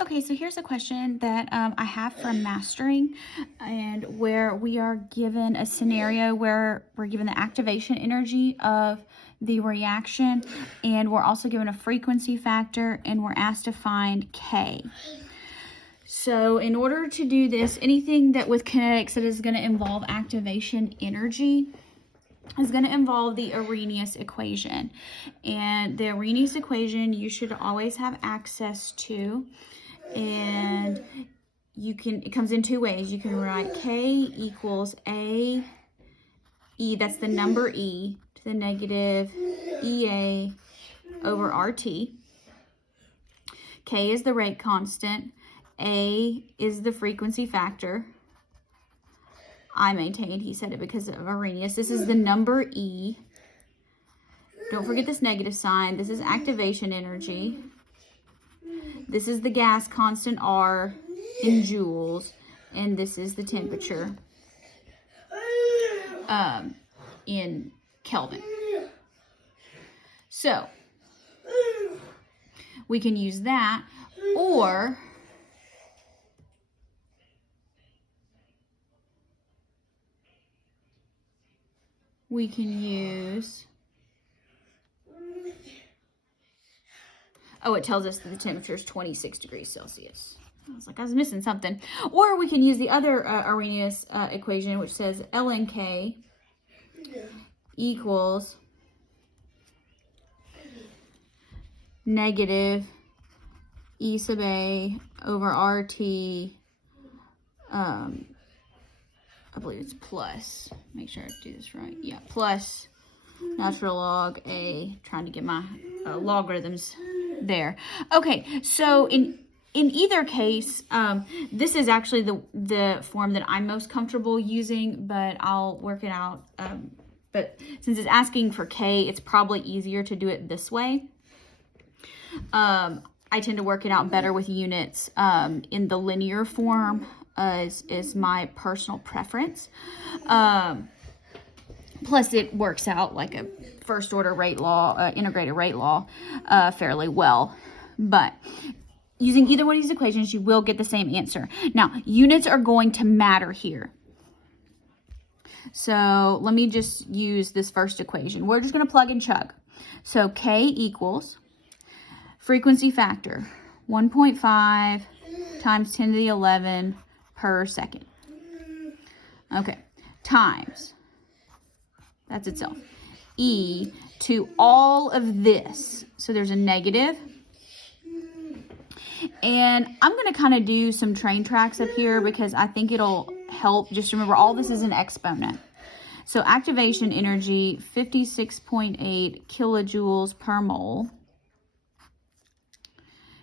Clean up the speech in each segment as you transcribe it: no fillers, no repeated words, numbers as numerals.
Okay, so here's a question that I have from Mastering, and where we are given a scenario where we're given the activation energy of the reaction, and we're also given a frequency factor, and we're asked to find K. So in order to do this, anything that with kinetics that is going to involve activation energy is going to involve the Arrhenius equation. And the Arrhenius equation you should always have access to. And it comes in two ways. You can write K equals A, E, that's the number E, to the negative EA over RT. K is the rate constant. A is the frequency factor. I maintained he said it because of Arrhenius. This is the number E. Don't forget this negative sign. This is activation energy. This is the gas constant R in joules. And this is the temperature in Kelvin. So we can use that, or we can use, it tells us that the temperature is 26 degrees Celsius. I was like, I was missing something. Or we can use the other Arrhenius equation, which says ln K equals negative E sub A over RT, I believe it's plus, make sure I do this right. Yeah, plus natural log A, trying to get my logarithms there. Okay, so in either case, this is actually the form that I'm most comfortable using, but I'll work it out. But since it's asking for K, it's probably easier to do it this way. I tend to work it out better with units in the linear form. Is my personal preference. Plus it works out like a first order rate law, integrated rate law fairly well. But using either one of these equations, you will get the same answer. Now, units are going to matter here. So let me just use this first equation. We're just going to plug and chug. So K equals frequency factor 1.5 times 10 to the 11 per second. Okay, times, that's itself, E to all of this. So there's a negative. And I'm going to kind of do some train tracks up here because I think it'll help. Just remember, all this is an exponent. So activation energy, 56.8 kilojoules per mole.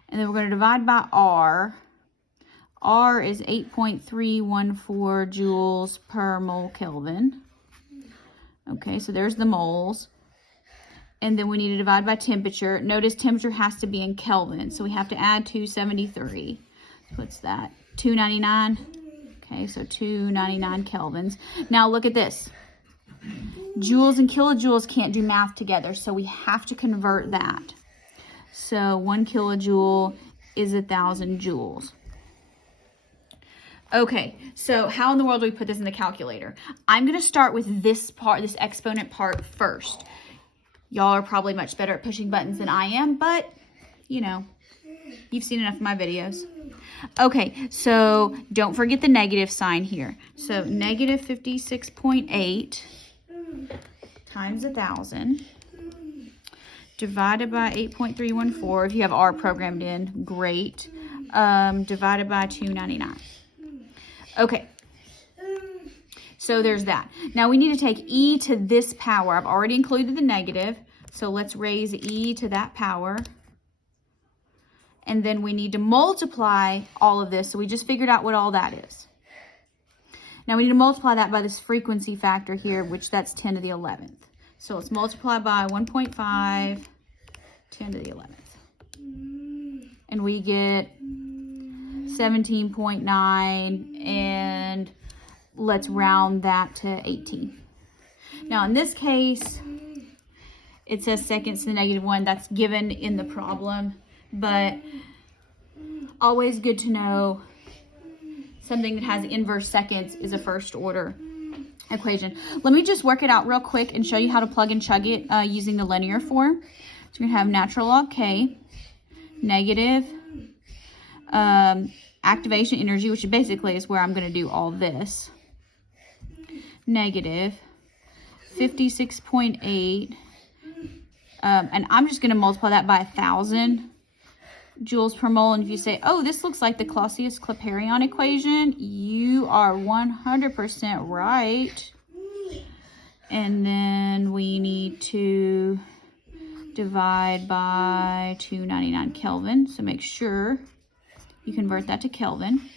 And then we're going to divide by R. R is 8.314 joules per mole Kelvin. Okay, so there's the moles. And then we need to divide by temperature. Notice temperature has to be in Kelvin, so we have to add 273. What's that? 299? Okay, so 299 kelvins. Now look at this. Joules and kilojoules can't do math together, so we have to convert that. So 1 kilojoule is 1,000 joules. Okay, so how in the world do we put this in the calculator? I'm going to start with this part, this exponent part first. Y'all are probably much better at pushing buttons than I am, but, you know, you've seen enough of my videos. Okay, so don't forget the negative sign here. So negative 56.8 times 1,000 divided by 8.314. If you have R programmed in, great. Divided by 299. Okay, so there's that. Now we need to take E to this power. I've already included the negative, so let's raise E to that power. And then we need to multiply all of this. So we just figured out what all that is. Now we need to multiply that by this frequency factor here, which that's 10 to the 11th. So let's multiply by 1.5, 10 to the 11th. And we get 17.9, and let's round that to 18. Now in this case, it says seconds to the -1. That's given in the problem, but always good to know something that has inverse seconds is a first order equation. Let me just work it out real quick and show you how to plug and chug it using the linear form. So you're going to have natural log K, negative activation energy, which basically is where I'm going to do all this, negative 56.8, and I'm just going to multiply that by 1,000 joules per mole. And if you say, oh, this looks like the Clausius-Clapeyron equation, you are 100% right. And then we need to divide by 299 Kelvin. So make sure you convert that to Kelvin.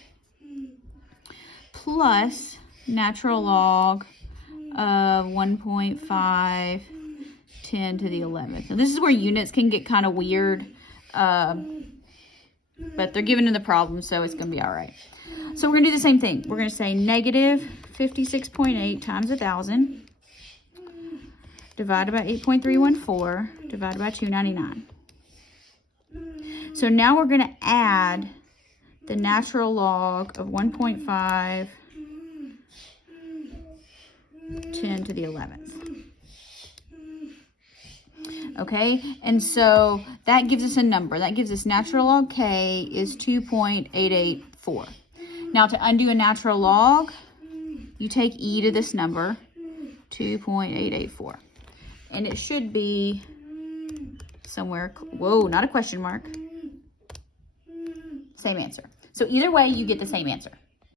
Plus natural log of 1.5 10 to the 11th. Now this is where units can get kind of weird. But they're given in the problem, so it's going to be all right. So we're going to do the same thing. We're going to say negative 56.8 times 1,000 divided by 8.314 divided by 299. So now we're going to add the natural log of 1.5 10 to the 11th. Okay, and so that gives us a number. That gives us natural log K is 2.884. Now to undo a natural log, you take e to this number, 2.884. And it should be somewhere, whoa, not a question mark. Same answer. So either way, you get the same answer.